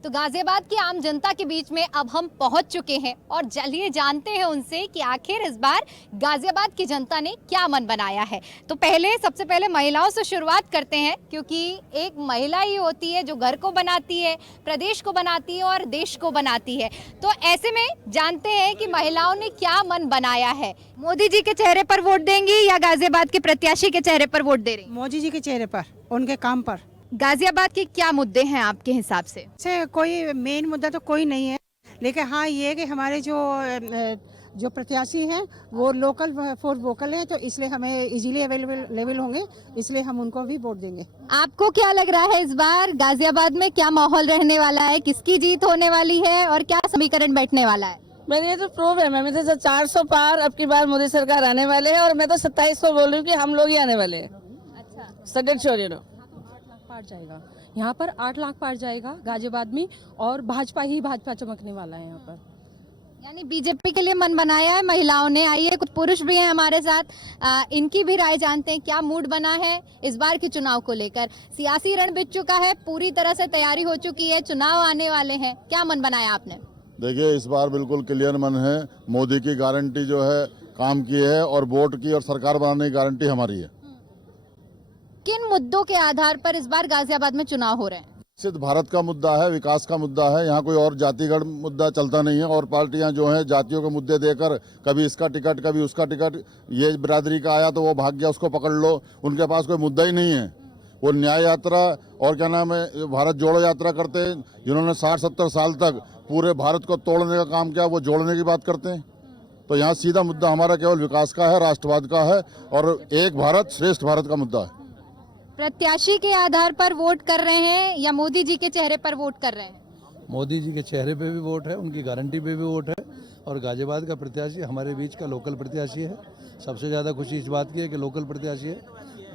तो गाजियाबाद की आम जनता के बीच में अब हम पहुंच चुके हैं और चलिए जानते हैं उनसे कि आखिर इस बार गाजियाबाद की जनता ने क्या मन बनाया है। तो सबसे पहले महिलाओं से शुरुआत करते हैं, क्योंकि एक महिला ही होती है जो घर को बनाती है, प्रदेश को बनाती है और देश को बनाती है। तो ऐसे में जानते हैं कि महिलाओं ने क्या मन बनाया है। मोदी जी के चेहरे पर वोट देंगी या गाजियाबाद के प्रत्याशी के चेहरे पर वोट दे रही? मोदी जी के चेहरे पर, उनके काम पर। गाजियाबाद के क्या मुद्दे हैं आपके हिसाब से? कोई मेन मुद्दा तो कोई नहीं है, लेकिन हाँ ये है कि हमारे जो प्रत्याशी हैं वो लोकल फॉर वोकल हैं, तो इसलिए हमें इजीली अवेलेबल होंगे, इसलिए हम उनको भी वोट देंगे। आपको क्या लग रहा है इस बार गाजियाबाद में क्या माहौल रहने वाला है, किसकी जीत होने वाली है और क्या समीकरण बैठने वाला है? मेरे ये तो प्रूव है, मैं तो 400 पार अब की बार मोदी सरकार आने वाले हैं और मैं तो 27 को बोल रही हूँ कि हम लोग ही आने वाले हैं। अच्छा, सडेट श्योर यू नो पार जाएगा यहाँ पर, 8 लाख पार जाएगा गाजियाबाद में, और भाजपा चमकने वाला है यहाँ पर। यानी बीजेपी के लिए मन बनाया है महिलाओं ने। आइए, कुछ पुरुष भी हैं हमारे साथ, इनकी भी राय जानते हैं क्या मूड बना है इस बार के चुनाव को लेकर। सियासी रण बिछ चुका है, पूरी तरह से तैयारी हो चुकी है, चुनाव आने वाले हैं, क्या मन बनाया आपने? देखिए, इस बार बिल्कुल क्लियर मन है। मोदी की गारंटी जो है काम की है और वोट की और सरकार बनाने की गारंटी हमारी है। किन मुद्दों के आधार पर इस बार गाजियाबाद में चुनाव हो रहे हैं? सिर्फ भारत का मुद्दा है, विकास का मुद्दा है। यहाँ कोई और जातिगत मुद्दा चलता नहीं है और पार्टियां जो हैं जातियों के मुद्दे देकर कभी इसका टिकट कभी उसका टिकट, ये बिरादरी का आया तो वो भाग गया, उसको पकड़ लो। उनके पास कोई मुद्दा ही नहीं है। वो न्याय यात्रा और क्या नाम है भारत जोड़ो यात्रा करते हैं, जिन्होंने 60-70 साल तक पूरे भारत को तोड़ने का काम किया, वो जोड़ने की बात करते हैं। तो यहाँ सीधा मुद्दा हमारा केवल विकास का है, राष्ट्रवाद का है और एक भारत श्रेष्ठ भारत का मुद्दा है। प्रत्याशी के आधार पर वोट कर रहे हैं या मोदी जी के चेहरे पर वोट कर रहे हैं? मोदी जी के चेहरे पे भी वोट है, उनकी गारंटी पे भी वोट है और गाजियाबाद का प्रत्याशी हमारे बीच का लोकल प्रत्याशी है। सबसे ज़्यादा खुशी इस बात की है कि लोकल प्रत्याशी है।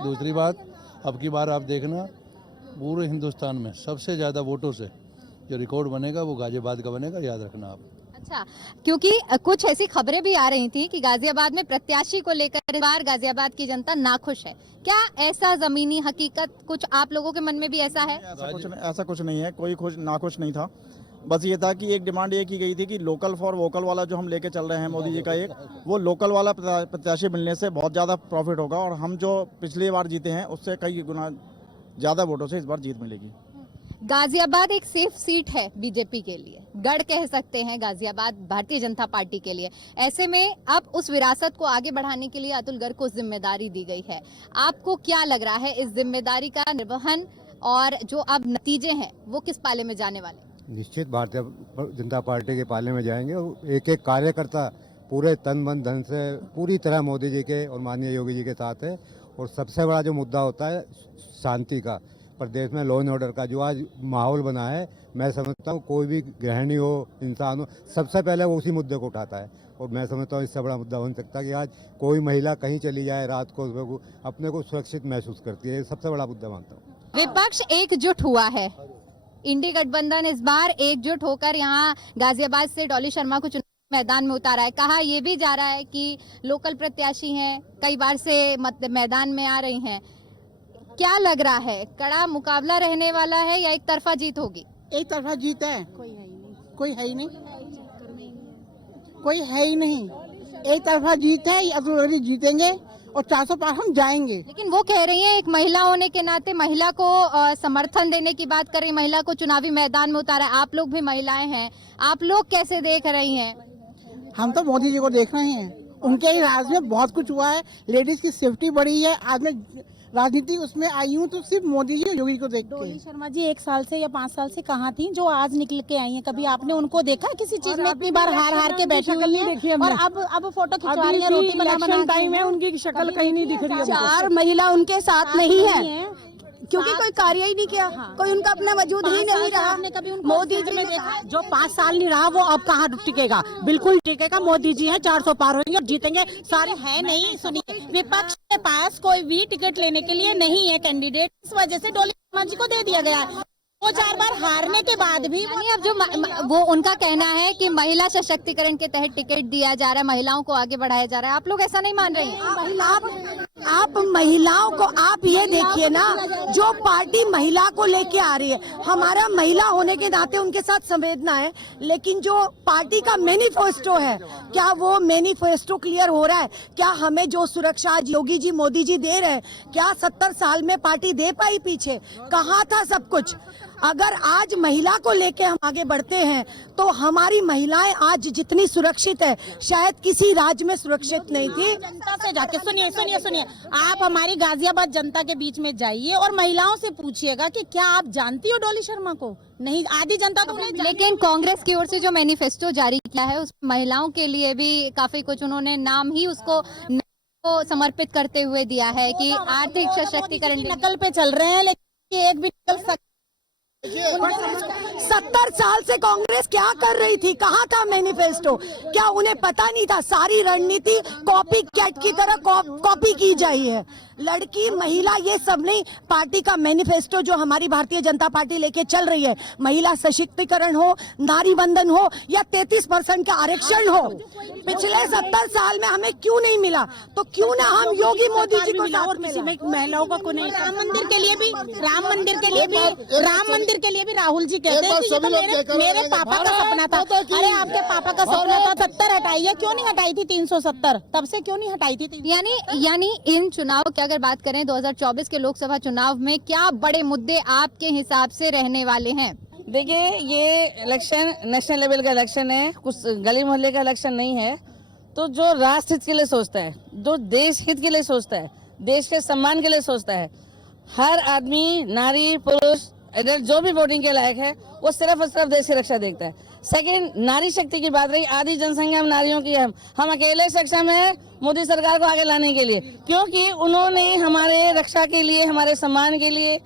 दूसरी बात, अब की बार आप देखना पूरे हिंदुस्तान में सबसे ज़्यादा वोटों से जो रिकॉर्ड बनेगा वो गाजियाबाद का बनेगा, याद रखना आप। अच्छा, क्योंकि कुछ ऐसी खबरें भी आ रही थी कि गाजियाबाद में प्रत्याशी को लेकर इस बार गाजियाबाद की जनता नाखुश है। क्या ऐसा जमीनी हकीकत कुछ आप लोगों के मन में भी ऐसा है? ऐसा कुछ नहीं है, कोई नाखुश नहीं था। बस ये था कि एक डिमांड ये की गई थी कि लोकल फॉर वोकल वाला जो हम लेके चल रहे हैं मोदी जी का, एक वो लोकल वाला प्रत्याशी मिलने से बहुत ज़्यादा प्रॉफिट होगा और हम जो पिछली बार जीते हैं उससे कई गुना ज़्यादा वोटों से इस बार जीत मिलेगी। गाजियाबाद एक सेफ सीट है बीजेपी के लिए, गढ़ कह सकते हैं गाजियाबाद भारतीय जनता पार्टी के लिए। ऐसे में अब उस विरासत को आगे बढ़ाने के लिए अतुल गर्ग को जिम्मेदारी दी गई है। आपको क्या लग रहा है इस जिम्मेदारी का निर्वहन और जो अब नतीजे हैं वो किस पाले में जाने वाले? निश्चित भारतीय जनता पार्टी के पाले में जाएंगे। एक एक कार्यकर्ता पूरे तन मन धन से पूरी तरह मोदी जी के और माननीय योगी जी के साथ है। और सबसे बड़ा जो मुद्दा होता है शांति का, प्रदेश में लॉ एंड ऑर्डर का जो आज माहौल बना है, मैं समझता हूँ कोई भी गृहिणी हो, इंसान हो, सबसे पहले वो उसी मुद्दे को उठाता है। और मैं समझता हूँ इससे बड़ा मुद्दा हो नहीं सकता कि आज कोई महिला कहीं चली जाए रात को अपने को सुरक्षित महसूस करती है। ये सबसे बड़ा मुद्दा मानता हूँ। विपक्ष एकजुट हुआ है, इंडी गठबंधन इस बार एकजुट होकर यहाँ गाजियाबाद से डॉली शर्मा को चुनाव मैदान में उतारा है। कहा यह भी जा रहा है कि लोकल प्रत्याशी हैं, कई बार से मैदान में आ रही हैं। क्या लग रहा है, कड़ा मुकाबला रहने वाला है या एक तरफा जीत होगी? एक तरफा जीत है, कोई है ही नहीं, कोई है ही नहीं। एक तरफा जीत है, अतुल गर्ग जीतेंगे और 400 पार हम जाएंगे। लेकिन वो कह रही हैं एक महिला होने के नाते महिला को समर्थन देने की बात कर रही, महिला को चुनावी मैदान में उतारा। आप लोग भी महिलाएं हैं, आप लोग कैसे देख रही हैं? हम तो मोदी जी को देख रहे हैं, उनके ही राज में बहुत कुछ हुआ है, लेडीज की सेफ्टी बढ़ी है। आज मैं राजनीति उसमें आई हूँ तो सिर्फ मोदी जी योगी को देख के। डॉली शर्मा जी 1 साल से या 5 साल से कहाँ थी जो आज निकल के आई हैं? कभी आपने उनको देखा किसी चीज में? इतनी बार हार के बैठी हुई है और अब फोटो खिंचवा रही है, रोटी बना टाइम है, उनकी शक्ल कहीं नहीं दिख रही है। 4 महिला उनके साथ नहीं है क्योंकि कोई कार्य ही नहीं किया, कोई उनका अपना वजूद ही नहीं रहा। मोदी जी ने देखा जो 5 साल नहीं रहा वो अब कहाँ टिकेगा? बिल्कुल टिकेगा। मोदी जी हैं, 400 पार होंगे और जीतेंगे सारे। है नहीं, सुनिए, विपक्ष के पास कोई भी टिकट लेने के लिए नहीं है कैंडिडेट, इस वजह से डॉली शर्मा जी को दे दिया गया है। वो 4 बार हारने के बाद भी अब जो वो उनका कहना है कि महिला सशक्तिकरण के तहत टिकट दिया जा रहा है, महिलाओं को आगे बढ़ाया जा रहा है। आप लोग ऐसा नहीं मान रहे हैं? आप महिलाओं को आप ये देखिए ना, जो पार्टी महिला को लेके आ रही है, हमारा महिला होने के नाते उनके साथ संवेदना है, लेकिन जो पार्टी का मैनिफेस्टो है, क्या वो मैनिफेस्टो क्लियर हो रहा है? क्या हमें जो सुरक्षा आज योगी जी मोदी जी दे रहे हैं, क्या 70 साल में पार्टी दे पाई? पीछे कहाँ था सब कुछ? अगर आज महिला को लेके हम आगे बढ़ते हैं तो हमारी महिलाएं आज जितनी सुरक्षित है शायद किसी राज्य में सुरक्षित नहीं थी। जनता से जाके सुनिए, आप हमारी गाजियाबाद जनता के बीच में जाइए और महिलाओं से पूछिएगा कि क्या आप जानती हो डॉली शर्मा को? नहीं, आधी जनता तो उन्हें लेकिन कांग्रेस की ओर से जो मैनिफेस्टो जारी किया है उसमें महिलाओं के लिए भी काफी कुछ उन्होंने नाम ही उसको को समर्पित करते हुए दिया है कि आर्थिक सशक्तिकरण की नकल पे चल रहे हैं, लेकिन एक भी निकल 70 साल से कांग्रेस क्या कर रही थी? कहाँ था मैनिफेस्टो? क्या उन्हें पता नहीं था? सारी रणनीति कॉपी कैट की तरह कॉपी की जाई है। लड़की महिला ये सब नहीं, पार्टी का मैनिफेस्टो जो हमारी भारतीय जनता पार्टी लेके चल रही है, महिला सशक्तिकरण हो, नारी बंधन हो या 33% का आरक्षण हो, पिछले 70 साल में हमें क्यों नहीं मिला? तो क्यों ना हम योगी मोदी जी को और किसी महिलाओं को नहीं? राम मंदिर के लिए भी राहुल जी कहते हैं कि ये तो मेरे पापा का सपना था। अरे आपके पापा का सपना था 70 हटाइए, क्यों नहीं हटाई थी 370? तब से क्यों नहीं हटाई थी? यानी इन चुनाव की अगर बात करें 2024 के लोकसभा चुनाव में क्या बड़े मुद्दे आपके हिसाब से रहने वाले हैं? देखिए, ये इलेक्शन नेशनल लेवल का इलेक्शन है, कुछ गली मोहल्ले का इलेक्शन नहीं है। तो जो राष्ट्र हित के लिए सोचता है, जो देश हित के लिए सोचता है, देश के सम्मान के लिए सोचता है, हर आदमी, नारी, पुरुष, एडल्ट जो भी वोटिंग के लायक है, वो सिर्फ और सिर्फ देश की रक्षा देखता है। सेकंड, नारी शक्ति की बात रही, आधी जनसंख्या हम नारियों की है। हम अकेले सक्षम है मोदी सरकार को आगे लाने के लिए, क्योंकि उन्होंने हमारे रक्षा के लिए, हमारे सम्मान के लिए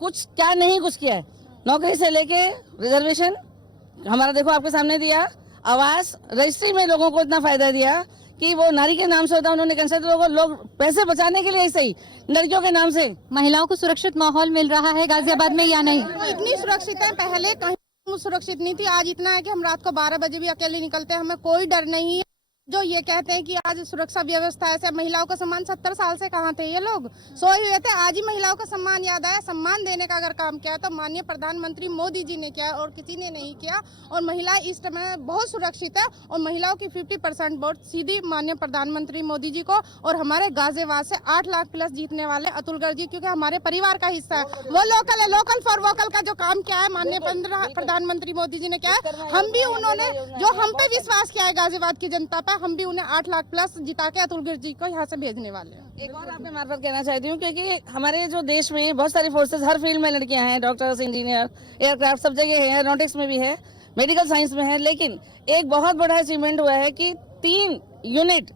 कुछ क्या नहीं कुछ किया है। नौकरी से लेके रिजर्वेशन हमारा देखो आपके सामने दिया, आवास रजिस्ट्री में लोगों को इतना फायदा दिया कि वो नारी के नाम से होता है। उन्होंने कंसेंट लोग पैसे बचाने के लिए ऐसे ही लड़कियों के नाम से। महिलाओं को सुरक्षित माहौल मिल रहा है गाजियाबाद में या नहीं? इतनी सुरक्षित है, पहले कहीं सुरक्षित नहीं थी। आज इतना है कि हम रात को 12 बजे भी अकेले निकलते हैं, हमें कोई डर नहीं है। जो ये कहते हैं कि आज सुरक्षा व्यवस्था ऐसे, महिलाओं का सम्मान 70 साल से कहाँ थे ये लोग? सोए हुए थे। आज ही महिलाओं का सम्मान याद आया। सम्मान देने का अगर काम किया तो माननीय प्रधानमंत्री मोदी जी ने किया और किसी ने नहीं किया। और महिलाएं इस समय बहुत सुरक्षित है और महिलाओं की 50% वोट सीधी माननीय प्रधानमंत्री मोदी जी को और हमारे गाजियाबाद से 8 लाख प्लस जीतने वाले अतुल गर्ग जी, क्योंकि हमारे परिवार का हिस्सा है। वो लोकल है, लोकल फॉर वोकल का जो काम किया है माननीय प्रधानमंत्री मोदी जी ने किया है, हम भी उन्होंने जो हम पे विश्वास किया है गाजियाबाद की जनता पे, हम भी उन्हें 8 लाख प्लस जिता के अतुल गर्ग जी को यहाँ से भेजने वाले हैं। एक और आपके मार्फत कहना चाहती हूँ, क्योंकि हमारे जो देश में बहुत सारी फोर्सेस, हर फील्ड में लड़कियां हैं, डॉक्टर्स, इंजीनियर, एयरक्राफ्ट, सब जगह है, एरोनॉटिक्स में भी है, मेडिकल साइंस में है। लेकिन एक बहुत बड़ा अचीवमेंट हुआ है कि 3 यूनिट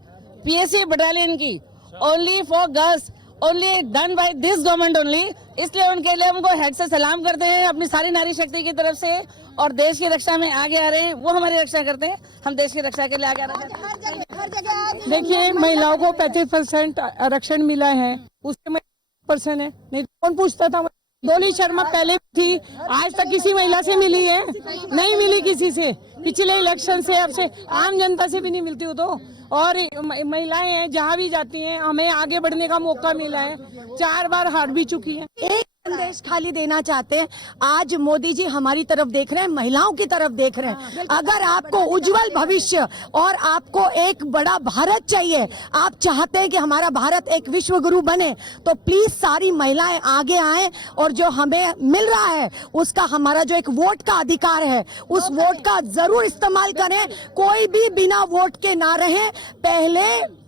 पीएससी बटालियन की only for girls, only done by this government only. इसलिए उनके लिए हमको हेड से सलाम करते हैं अपनी सारी नारी शक्ति की तरफ से, और देश की रक्षा में आगे आ रहे हैं। वो हमारी रक्षा करते हैं, हम देश की रक्षा के लिए आगे आ रहे हैं। देखिए, महिलाओं को 35% आरक्षण मिला है, उसके में 1% है, नहीं कौन पूछता था? डॉली शर्मा पहले भी थी, आज तक किसी महिला से मिली है? नहीं मिली किसी से। पिछले इलेक्शन से, अब से आम जनता से भी नहीं मिलती हो तो। और महिलाएं हैं, जहाँ भी जाती हैं हमें आगे बढ़ने का मौका मिला है, 4 बार हार भी चुकी है। एक संदेश खाली देना चाहते हैं, आज मोदी जी हमारी तरफ देख रहे हैं, महिलाओं की तरफ देख रहे हैं। अगर आपको उज्जवल भविष्य और आपको एक बड़ा भारत चाहिए, आप चाहते हैं कि हमारा भारत एक विश्व गुरु बने, तो प्लीज सारी महिलाएं आगे आएं और जो हमें मिल रहा है उसका, हमारा जो एक वोट का अधिकार है, उस वोट का जरूर इस्तेमाल करें। कोई भी बिना वोट के ना रहे, पहले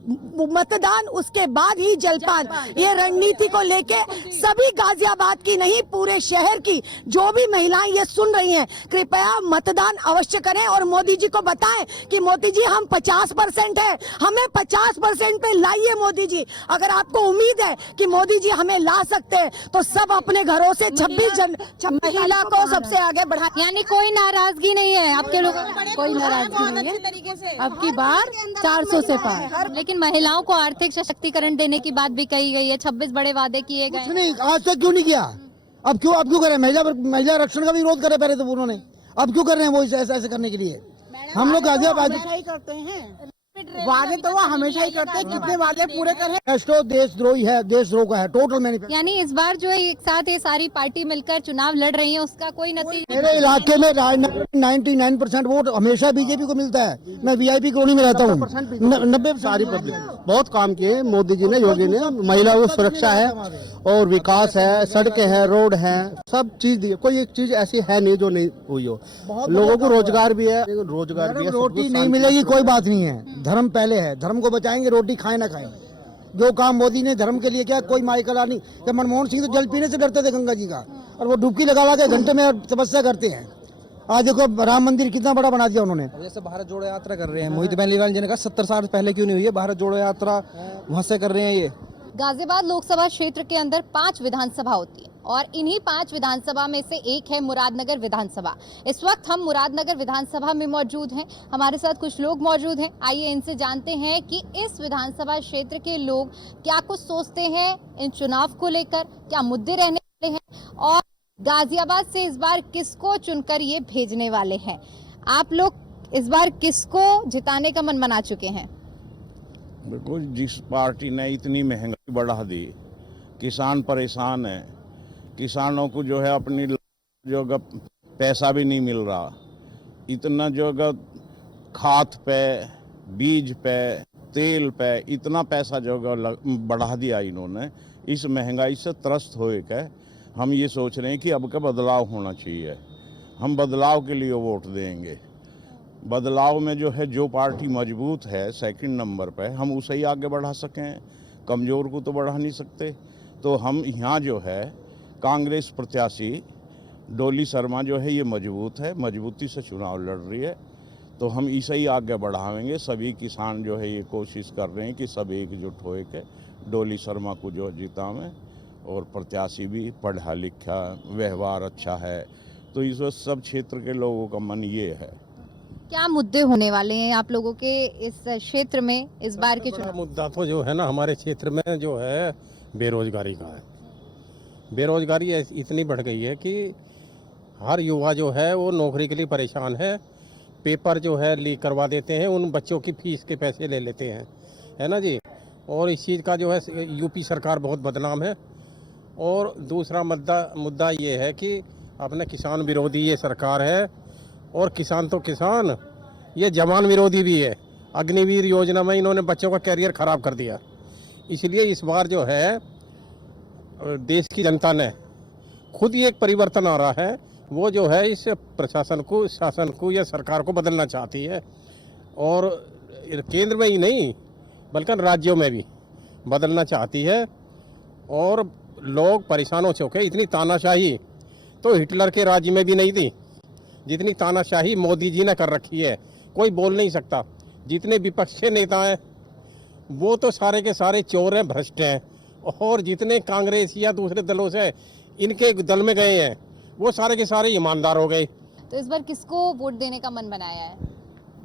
मतदान उसके बाद ही जलपान। ये रणनीति को लेके सभी गाजियाबाद की नहीं, पूरे शहर की जो भी महिलाएं ये सुन रही हैं, कृपया मतदान अवश्य करें और मोदी जी को बताएं कि मोदी जी हम 50% है, हमें 50% पे लाइए मोदी जी। अगर आपको उम्मीद है कि मोदी जी हमें ला सकते हैं तो सब अपने घरों से 26 महिला को सबसे आगे बढ़ा। यानी कोई नाराजगी नहीं है आपके लोगों को? कोई नाराजगी नहीं है। अब की बार 400 से पार। लेकिन महिलाओं को आर्थिक सशक्तिकरण देने की बात भी कही गई है, 26 बड़े वादे किए गए। नहीं, आज तक क्यों नहीं किया? अब क्यों करे? महिला आरक्षण का भी विरोध करे पहले तो उन्होंने, अब क्यों कर रहे हैं वो ऐसे करने के लिए? हम लोग गाजियाबाद करते हैं वादे तो वो हमेशा ही करते हैं, कितने वादे पूरे कर रहे हैं। देशद्रोही है, देशद्रोह का है, टोटल मैनिफेस्टो। यानी इस बार जो है एक साथ ये सारी पार्टी मिलकर चुनाव लड़ रही है, उसका कोई नतीजा? मेरे इलाके में 99% वोट हमेशा बीजेपी को मिलता है। मैं वीआईपी कॉलोनी में रहता हूँ। 90 सारी पब्लिक बहुत काम किए मोदी जी ने, योगी ने। महिलाओं की सुरक्षा है और विकास है, सड़कें हैं, रोड हैं, सब चीज दी है। कोई एक चीज ऐसी है नहीं जो नहीं हुई हो। लोगों को रोजगार भी है, रोजगार भी है। रोटी नहीं मिलेगी कोई बात नहीं है, धर्म पहले है। धर्म को बचाएंगे, रोटी खाए ना खाए। जो काम मोदी ने धर्म के लिए किया, कोई माई कला नहीं। जब मनमोहन सिंह तो जल पीने से डरते थे गंगा जी का, और वो डुबकी लगा के घंटे में तपस्या करते हैं। आज देखो राम मंदिर कितना बड़ा बना दिया उन्होंने। जैसे भारत जोड़ो यात्रा कर रहे हैं, मोहित बेनीवाल जी ने कहा 70 साल पहले क्यों नहीं हुई है भारत जोड़ो यात्रा, वहां से कर रहे हैं ये। गाजियाबाद लोकसभा क्षेत्र के अंदर 5 विधानसभा होती है और इन्हीं 5 विधानसभा में से एक है मुरादनगर विधानसभा। इस वक्त हम मुरादनगर विधानसभा में मौजूद हैं। हमारे साथ कुछ लोग मौजूद हैं, आइए इनसे जानते हैं कि इस विधानसभा क्षेत्र के लोग क्या कुछ सोचते हैं इन चुनाव को लेकर, क्या मुद्दे रहने वाले हैं और गाजियाबाद से इस बार किसको चुनकर ये भेजने वाले हैं। आप लोग इस बार किसको जिताने का मन बना चुके हैं? बिल्कुल, जिस पार्टी ने इतनी महंगाई बढ़ा दी, किसान परेशान है, किसानों को जो है अपनी जो पैसा भी नहीं मिल रहा, इतना जो खाद पे, बीज पे, तेल पे इतना पैसा जो बढ़ा दिया इन्होंने। इस महंगाई से त्रस्त होए के हम ये सोच रहे हैं कि अब का बदलाव होना चाहिए। हम बदलाव के लिए वोट देंगे। बदलाव में जो है, जो पार्टी मजबूत है सेकंड नंबर पे, हम उसे ही आगे बढ़ा सकें, कमज़ोर को तो बढ़ा नहीं सकते। तो हम यहाँ जो है कांग्रेस प्रत्याशी डोली शर्मा जो है ये मजबूत है, मजबूती से चुनाव लड़ रही है, तो हम इसे ही आगे बढ़ाएंगे। सभी किसान जो है ये कोशिश कर रहे हैं कि सब एकजुट होए के डोली शर्मा को जो जितावें, और प्रत्याशी भी पढ़ा लिखा, व्यवहार अच्छा है, तो इस वक्त सब क्षेत्र के लोगों का मन ये है। क्या मुद्दे होने वाले हैं आप लोगों के इस क्षेत्र में इस बार के चुनाव? मुद्दा तो जो है ना हमारे क्षेत्र में जो है बेरोजगारी का है। बेरोजगारी इतनी बढ़ गई है कि हर युवा जो है वो नौकरी के लिए परेशान है। पेपर जो है लीक करवा देते हैं, उन बच्चों की फीस के पैसे ले लेते हैं, है ना जी। और इस चीज़ का जो है यूपी सरकार बहुत बदनाम है। और दूसरा मुद्दा ये है कि अपने किसान विरोधी ये सरकार है, और किसान तो किसान, ये जवान विरोधी भी है। अग्निवीर योजना में इन्होंने बच्चों का कैरियर ख़राब कर दिया। इसलिए इस बार जो है देश की जनता ने खुद ही एक परिवर्तन आ रहा है, वो जो है इस प्रशासन को, शासन को या सरकार को बदलना चाहती है। और केंद्र में ही नहीं बल्कि राज्यों में भी बदलना चाहती है। और लोग परेशान हो चुके। इतनी तानाशाही तो हिटलर के राज्य में भी नहीं थी जितनी तानाशाही मोदी जी ने कर रखी है। कोई बोल नहीं सकता। जितने विपक्ष के नेता हैं वो तो सारे के सारे चोर हैं, भ्रष्ट हैं। और जितने कांग्रेस या दूसरे दलों से इनके दल में गए हैं वो सारे के सारे ईमानदार हो गए। तो इस बार किसको वोट देने का मन बनाया है?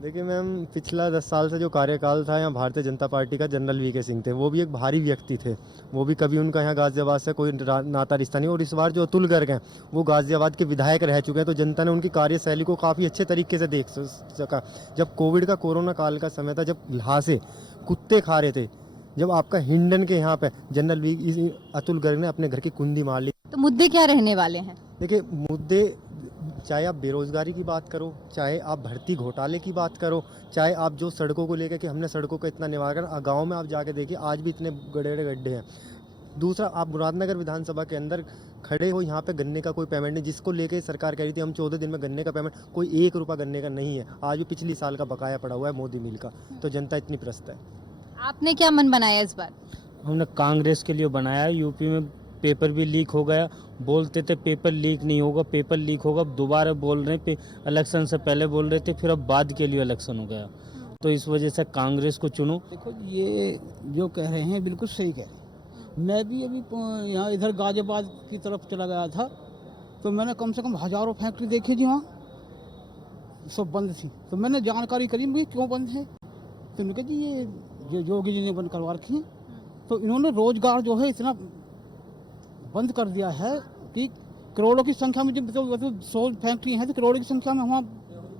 देखिए मैम, पिछला 10 साल से जो कार्यकाल था यहाँ भारतीय जनता पार्टी का, जनरल वीके सिंह थे, वो भी एक भारी व्यक्ति थे। वो भी कभी उनका यहाँ गाजियाबाद से कोई नाता रिश्ता नहीं। और इस बार जो अतुल गर्ग हैं वो गाजियाबाद के विधायक रह चुके हैं, तो जनता ने उनकी कार्यशैली को काफ़ी अच्छे तरीके से देख सका। जब कोविड का, कोरोना काल का समय था, जब ल्हासे कुत्ते खा रहे थे, जब आपका हिंडन के यहाँ पे जनरल अतुल गर्ग ने अपने घर की कुंडी मार ली। तो मुद्दे क्या रहने वाले हैं? देखिए मुद्दे, चाहे आप बेरोजगारी की बात करो, चाहे आप भर्ती घोटाले की बात करो, चाहे आप जो सड़कों को लेकर कि हमने सड़कों का इतना निवारण, गांव में आप जाके देखिए आज भी इतने बड़े बड़े गड्ढे हैं। दूसरा, आप मुरादनगर विधानसभा के अंदर खड़े हो, यहाँ पे गन्ने का कोई पेमेंट नहीं, जिसको लेके सरकार कह रही थी हम 14 दिन में गन्ने का पेमेंट, कोई 1 रुपया गन्ने का नहीं है। आज भी पिछली साल का बकाया पड़ा हुआ है मोदी मिल का। तो जनता इतनी त्रस्त है। आपने क्या मन बनाया इस बार? हमने कांग्रेस के लिए बनाया। यूपी में पेपर भी लीक हो गया। बोलते थे पेपर लीक नहीं होगा, पेपर लीक होगा, दोबारा बोल रहे हैं। इलेक्शन से पहले बोल रहे थे, फिर अब बाद के लिए इलेक्शन हो गया। तो इस वजह से कांग्रेस को चुनो। देखो ये जो कह रहे हैं बिल्कुल सही कह रहे हैं। मैं भी अभी यहाँ इधर गाजियाबाद की तरफ चला गया था, तो मैंने कम से कम हज़ारों फैक्ट्री देखी जी, वहाँ सब बंद थी। तो मैंने जानकारी करी मुझे क्यों बंद है, तो उन्होंने कहा जी ये योगी जी ने बंद करवा रखी हैं। तो इन्होंने रोजगार जो है इतना बंद कर दिया है कि करोड़ों की संख्या में, जब 100 फैक्ट्री हैं तो करोड़ों की संख्या में वहाँ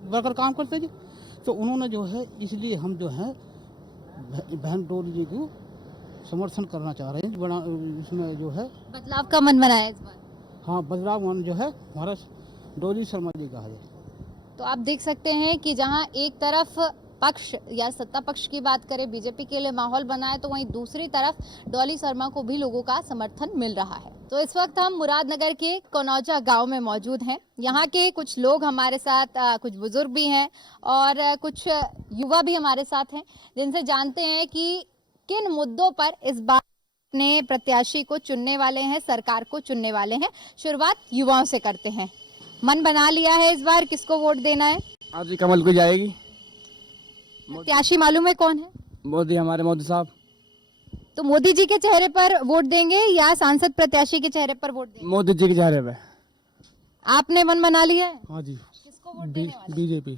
वर्कर काम करते हैं। तो उन्होंने जो है, इसलिए हम जो है बहन डोली जी को समर्थन करना चाह रहे हैं। बड़ा इसमें जो है बदलाव का मन बनाया इस बार। हाँ, बदलाव मन जो है हमारा डोली शर्मा जी का है। तो आप देख सकते हैं कि जहां एक तरफ पक्ष या सत्ता पक्ष की बात करें बीजेपी के लिए माहौल बना है, तो वहीं दूसरी तरफ डॉली शर्मा को भी लोगों का समर्थन मिल रहा है। तो इस वक्त हम मुरादनगर के कनौजा गांव में मौजूद हैं। यहाँ के कुछ लोग हमारे साथ, कुछ बुजुर्ग भी हैं और कुछ युवा भी हमारे साथ हैं, जिनसे जानते हैं कि किन मुद्दों पर इस बार अपने प्रत्याशी को चुनने वाले हैं, सरकार को चुनने वाले हैं। शुरुआत युवाओं से करते हैं। मन बना लिया है इस बार किसको वोट देना है? आज ही कमल को जाएगी। प्रत्याशी मालूम है कौन है? मोदी, हमारे मोदी साहब। तो मोदी जी के चेहरे पर वोट देंगे या सांसद प्रत्याशी के चेहरे पर वोट देंगे? मोदी जी के चेहरे पे। आपने मन बना लिया है? हाँ जी। किसको वोट देने वाले? बीजेपी।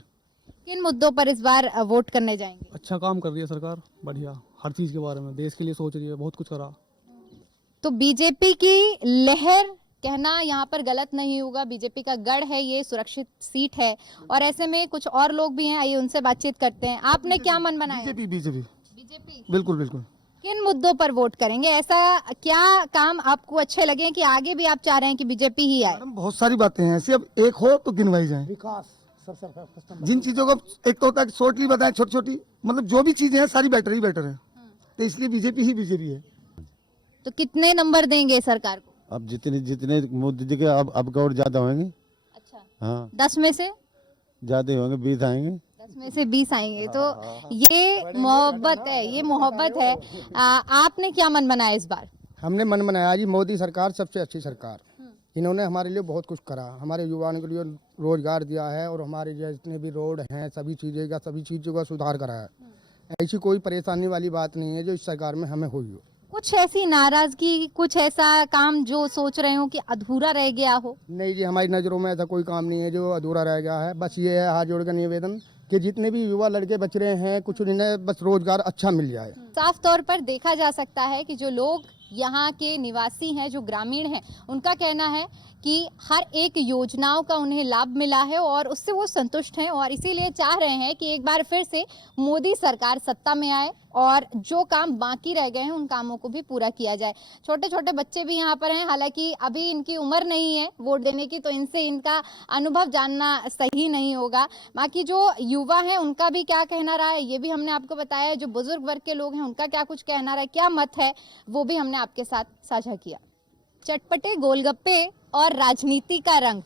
किन मुद्दों पर इस बार वोट करने जाएंगे? अच्छा काम कर रही है सरकार, बढ़िया, हर चीज के बारे में देश के लिए सोच रही है, बहुत कुछ करा। तो बीजेपी की लहर कहना यहाँ पर गलत नहीं होगा। बीजेपी का गढ़ है, ये सुरक्षित सीट है और ऐसे में कुछ और लोग भी हैं, आइए उनसे बातचीत करते हैं। आपने क्या मन बनाया? बीजेपी। बिल्कुल बिल्कुल। किन मुद्दों पर वोट करेंगे? ऐसा क्या काम आपको अच्छे लगे कि आगे भी आप चाह रहे हैं कि बीजेपी ही आए? बहुत सारी बातें हैं ऐसी, अब एक हो तो गिनवाई जाए। विकास जिन चीजों को, एक तो होता है शॉर्टली बताएं, छोटी छोटी, मतलब जो भी चीजें हैं सारी बेटर है, तो इसलिए बीजेपी है। तो कितने नंबर देंगे सरकार को? अब जितने मोदी जी के अब का और ज्यादा होंगे। अच्छा, हाँ, 10 में से ज्यादा होंगे, 20 आएंगे। 10 में से 20 आएंगे। तो ये मोहब्बत है, ये मोहब्बत है। आपने क्या मन बनाया इस बार? हमने मन बनाया जी, मोदी सरकार सबसे अच्छी सरकार। इन्होंने हमारे लिए बहुत कुछ करा, हमारे युवाओं के लिए रोजगार दिया है और हमारे जितने भी रोड हैं सभी चीज़ों का सुधार करा है। ऐसी कोई परेशानी वाली बात नहीं है जो इस सरकार में हमें हुई हो। कुछ ऐसी नाराजगी, कुछ ऐसा काम जो सोच रहे हो कि अधूरा रह गया हो? नहीं जी, हमारी नज़रों में ऐसा कोई काम नहीं है जो अधूरा रह गया है। बस ये है हाथ जोड़ कर निवेदन कि जितने भी युवा लड़के बच रहे हैं, कुछ उन्हें बस रोजगार अच्छा मिल जाए। साफ तौर पर देखा जा सकता है कि जो लोग यहाँ के निवासी हैं, जो ग्रामीण हैं, उनका कहना है कि हर एक योजनाओं का उन्हें लाभ मिला है और उससे वो संतुष्ट हैं और इसीलिए चाह रहे हैं कि एक बार फिर से मोदी सरकार सत्ता में आए और जो काम बाकी रह गए हैं उन कामों को भी पूरा किया जाए। छोटे छोटे बच्चे भी यहाँ पर हैं, हालांकि अभी इनकी उम्र नहीं है वोट देने की, तो इनसे इनका अनुभव जानना सही नहीं होगा। बाकी जो युवा हैं उनका भी क्या कहना रहा है ये भी हमने आपको बताया। जो बुजुर्ग वर्ग के लोग हैं उनका क्या कुछ कहना रहा है, क्या मत है, वो भी हमने आपके साथ साझा किया। चटपटे गोलगप्पे और राजनीति का रंग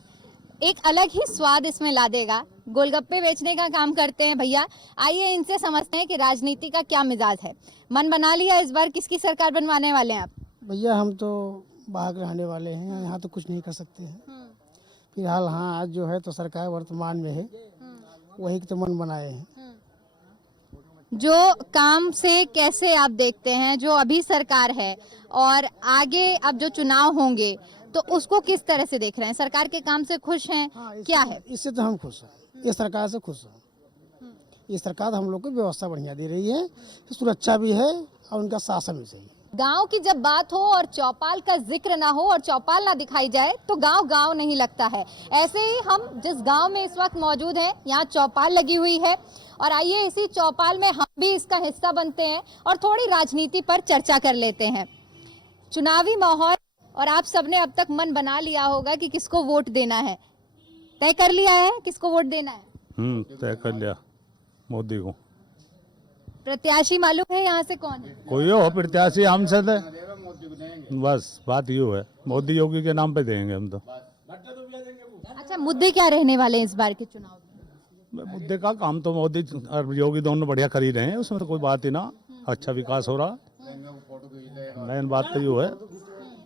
एक अलग ही स्वाद इसमें ला देगा। गोलगप्पे बेचने का काम करते हैं भैया, आइए इनसे समझते हैं कि राजनीति का क्या मिजाज है। मन बना लिया इस बार किसकी सरकार बनवाने वाले हैं आप? भैया हम तो बाहर रहने वाले हैं, यहाँ तो कुछ नहीं कर सकते हैं फिलहाल। हाँ, आज जो है तो सरकार वर्तमान में है, वही तो मन बनाए हैं। जो काम से कैसे आप देखते हैं जो अभी सरकार है और आगे अब जो चुनाव होंगे तो उसको किस तरह से देख रहे हैं? सरकार के काम से खुश हैं? क्या है? इससे तो हम खुश हैं, ये सरकार से खुश हैं। ये सरकार हम लोग को व्यवस्था बढ़िया दे रही है, सुरक्षा भी है और उनका शासन भी सही है। गांव की जब बात हो और चौपाल का जिक्र ना हो और चौपाल ना दिखाई जाए तो गांव गांव नहीं लगता है। ऐसे ही हम जिस गांव में इस वक्त मौजूद हैं, यहाँ चौपाल लगी हुई है और आइए इसी चौपाल में हम भी इसका हिस्सा बनते हैं और थोड़ी राजनीति पर चर्चा कर लेते हैं। चुनावी माहौल और आप सबने अब तक मन बना लिया होगा कि किसको वोट देना है। तय कर लिया है किसको वोट देना है? तय कर लिया, मोदी को। प्रत्याशी मालूम है यहाँ से कौन है? कोई हो प्रत्याशी हमसे तो बस बात यूँ है, मोदी योगी के नाम पे देंगे हम तो। अच्छा, मुद्दे क्या रहने वाले हैं इस बार के चुनाव में? मुद्दे का काम तो मोदी और योगी दोनों बढ़िया खरीद रहे हैं, उसमें तो कोई बात ही ना। अच्छा विकास हो रहा, मेन बात तो यूँ है,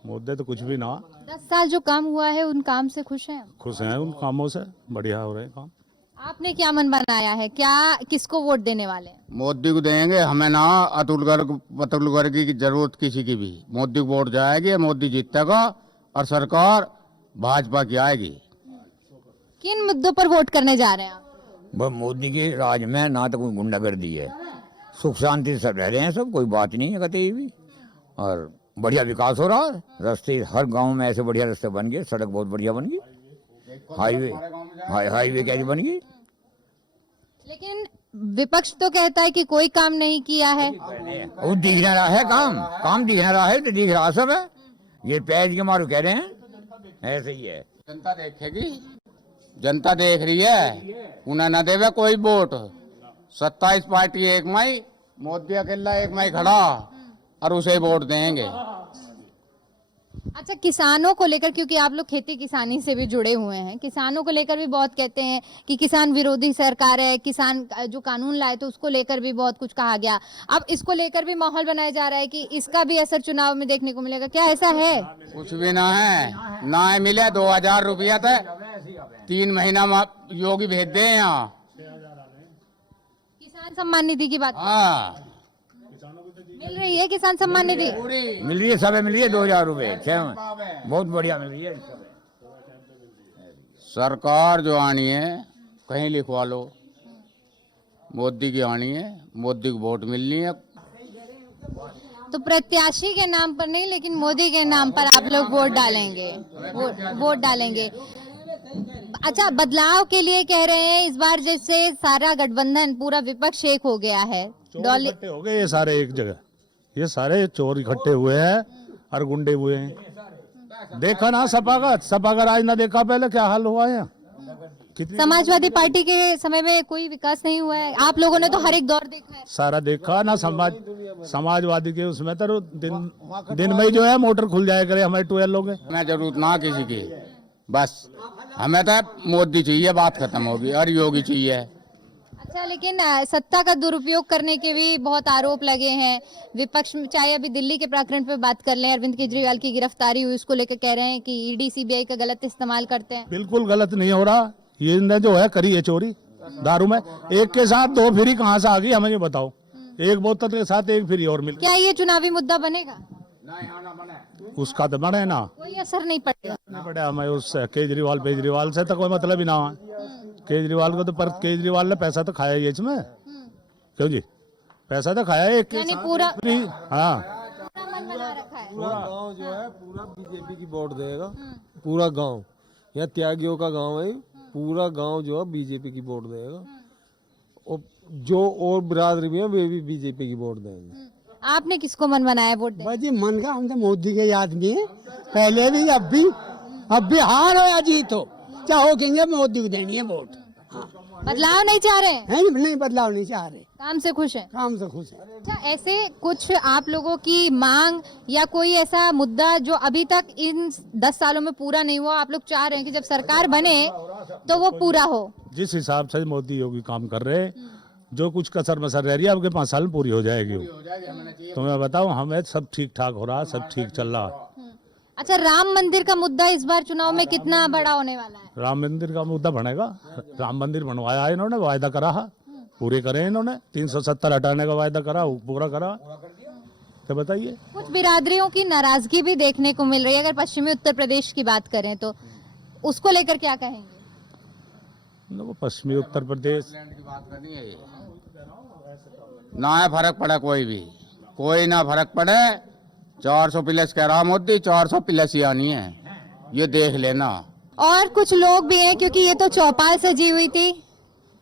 मुद्दे तो कुछ भी ना। 10 साल जो काम हुआ है उन काम से खुश हैं? खुश हैं उन कामों से, बढ़िया हो रहे हैं काम। आपने क्या मन बनाया है, क्या किसको वोट देने वाले हैं? मोदी को देंगे, हमें ना अतुल गर्ग की जरूरत किसी की भी। मोदी को वोट जाएगी, मोदी जीतेगा और सरकार भाजपा की आएगी। किन मुद्दों पर वोट करने जा रहे हैं आप? मोदी के राज में ना तो कोई गुंडागर्दी है, सुख शांति से सब रह रहे हैं, सब कोई बात नहीं है कहते भी, और बढ़िया विकास हो रहा है। रास्ते हर गांव में ऐसे बढ़िया रास्ते बन गए, सड़क बहुत बढ़िया बन गई, हाईवे कैसी बन गई। लेकिन विपक्ष तो कहता है कि कोई काम नहीं किया है। वो दिख रहा है काम दिख रहा है तो दिख रहा सब है। ये पैज के मारू कह रहे हैं, ऐसे ही है। जनता देखेगी, जनता देख रही है, उन्हें न देवे कोई वोट। 27 पार्टी एक माई, मोदी अकेला एक माई खड़ा और उसे वोट देंगे। अच्छा, किसानों को लेकर, क्योंकि आप लोग खेती किसानी से भी जुड़े हुए हैं, किसानों को लेकर भी बहुत कहते हैं कि किसान विरोधी सरकार है, किसान जो कानून लाए तो उसको लेकर भी बहुत कुछ कहा गया। अब इसको लेकर भी माहौल बनाया जा रहा है कि इसका भी असर चुनाव में देखने को मिलेगा, क्या ऐसा है? कुछ भी ना है, ना है मिले 2000 रुपया था, 3 महीना योगी भेज दे यहाँ। किसान सम्मान निधि की बात हाँ, मिल रही है, किसान सम्मान निधि मिल रही है, सब मिल रही है 2000 रुपए, बहुत बढ़िया मिल रही है। सरकार जो आनी है कहीं लिखवा लो, मोदी की आनी है, मोदी को वोट मिलनी है। तो प्रत्याशी के नाम पर नहीं, लेकिन मोदी के नाम पर आप लोग वोट डालेंगे, वोट डालेंगे। अच्छा, बदलाव के लिए कह रहे हैं इस बार, जैसे सारा गठबंधन पूरा विपक्ष एक हो गया है, इकट्ठे हो गए ये सारे एक जगह, ये सारे चोर इकट्ठे हुए हैं और गुंडे हुए हैं। देखा ना सपा का राज ना देखा पहले क्या हाल हुआ है। समाजवादी पार्टी के समय में कोई विकास नहीं हुआ है, आप लोगों ने तो हर एक दौर देखा है। सारा देखा ना, समाजवादी के उसमें तो दिन में जो है मोटर खुल जाया करे हमारे 12 लोग। मैं जरूरत ना किसी की, बस हमें तो मोदी चाहिए, बात खत्म होगी, और योगी चाहिए। अच्छा, लेकिन सत्ता का दुरुपयोग करने के भी बहुत आरोप लगे हैं विपक्ष में। चाहे अभी दिल्ली के प्रकरण पे बात कर लें, अरविंद केजरीवाल की गिरफ्तारी हुई, उसको लेकर कह रहे हैं कि ईडी सीबीआई का गलत इस्तेमाल करते हैं। बिल्कुल गलत नहीं हो रहा, ये जो है करी है चोरी दारू में, एक के साथ 2 फ्री कहाँ से आ गई हमें ये बताओ। एक बोतल के साथ 1 फ्री और मिल, क्या ये चुनावी मुद्दा बनेगा? उसका तो बने ना, कोई असर नहीं पड़ेगा। नहीं पड़े हमें उस केजरीवाल से तो कोई मतलब ही ना है। केजरीवाल को तो, पर केजरीवाल ने पैसा तो खाया ही इसमें, क्यों जी, पैसा तो खाया है, यानी पूरा हाँ मन बना रखा है। पूरा गांव जो है पूरा बीजेपी की वोट देगा, पूरा गांव, यहाँ त्यागियों का गांव है, पूरा गांव जो है बीजेपी की वोट देगा, और जो और बिरादरी भी है वे भी बीजेपी की वोट देंगे। आपने किसको मन बनाया वोट देने? भाई जी मन का, हम तो मोदी के आदमी है, पहले भी अब भी हार हो या जीत हो, चाहो कहेंगे मोदी को देनी है वोट। बदलाव नहीं चाह रहे हैं? नहीं, बदलाव नहीं चाह रहे, काम से खुश हैं? काम से खुश है। अच्छा, ऐसे कुछ आप लोगों की मांग या कोई ऐसा मुद्दा जो अभी तक इन 10 सालों में पूरा नहीं हुआ, आप लोग चाह रहे हैं कि जब सरकार बने तो वो पूरा हो? जिस हिसाब से मोदी योगी काम कर रहे हैं, जो कुछ कसर मसर रह रही है आपके 5 साल में पूरी हो जाएगी। तो मैं बताऊं, हमें सब ठीक ठाक हो रहा, सब ठीक चल रहा। अच्छा, राम मंदिर का मुद्दा इस बार चुनाव में कितना बड़ा होने वाला है? राम मंदिर का मुद्दा बनेगा, राम मंदिर बनवाया है इन्होंने, वायदा करा है, पूरे करे इन्होंने, 370 हटाने का वायदा करा, पूरा करा। तो बताइए, कुछ बिरादरियों की नाराजगी भी देखने को मिल रही है, अगर पश्चिमी उत्तर प्रदेश की बात करें तो उसको लेकर क्या कहेंगे? वो पश्चिमी उत्तर प्रदेश की बात करनी है, ना है फर्क पड़े, कोई ना फर्क पड़े। 400 प्लस कह रहा मोदी, 400 प्लस ही आनी है, ये देख लेना। और कुछ लोग भी हैं, क्योंकि ये तो चौपाल सजी हुई थी,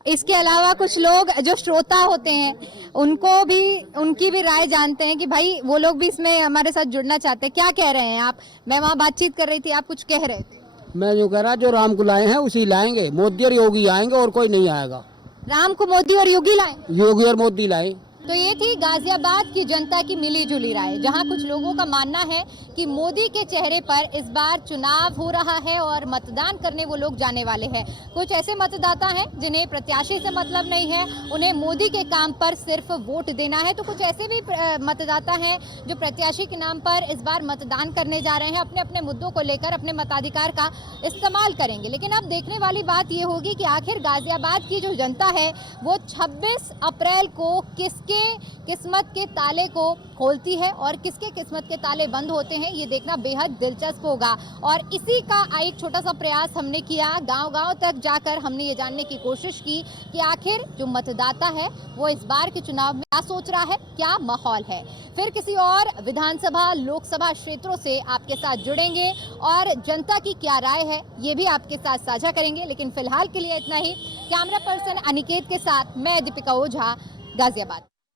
इसके अलावा कुछ लोग जो श्रोता होते हैं उनकी भी राय जानते हैं कि भाई वो लोग भी इसमें हमारे साथ जुड़ना चाहते हैं। क्या कह रहे हैं आप? मैं वहाँ बातचीत कर रही थी, आप कुछ कह रहे थे। मैं जो कह रहा, जो राम को लाए हैं उसी लाएंगे, मोदी और योगी आएंगे और कोई नहीं आएगा। राम को मोदी और योगी लाए? योगी और मोदी लाए। तो ये थी गाजियाबाद की जनता की मिली जुली राय, जहां कुछ लोगों का मानना है कि मोदी के चेहरे पर इस बार चुनाव हो रहा है और मतदान करने वो लोग जाने वाले हैं। कुछ ऐसे मतदाता हैं जिन्हें प्रत्याशी से मतलब नहीं है, उन्हें मोदी के काम पर सिर्फ वोट देना है। तो कुछ ऐसे भी मतदाता हैं जो प्रत्याशी के नाम पर इस बार मतदान करने जा रहे हैं, अपने अपने मुद्दों को लेकर अपने मताधिकार का इस्तेमाल करेंगे। लेकिन अब देखने वाली बात ये होगी कि आखिर गाजियाबाद की जो जनता है वो 26 अप्रैल को किसके किस्मत के ताले को खोलती है और किसके किस्मत के ताले बंद होते हैं, ये देखना बेहद दिलचस्प होगा। और इसी का एक छोटा सा प्रयास हमने किया, गांव-गांव तक जाकर हमने ये जानने की कोशिश की कि आखिर जो मतदाता है वो इस बार के चुनाव में क्या सोच रहा है, क्या माहौल है। फिर किसी और विधानसभा लोकसभा क्षेत्रों से आपके साथ जुड़ेंगे और जनता की क्या राय है ये भी आपके साथ साझा करेंगे। लेकिन फिलहाल के लिए इतना ही। कैमरा पर्सन अनिकेत के साथ मैं दीपिका ओझा, गाजियाबाद।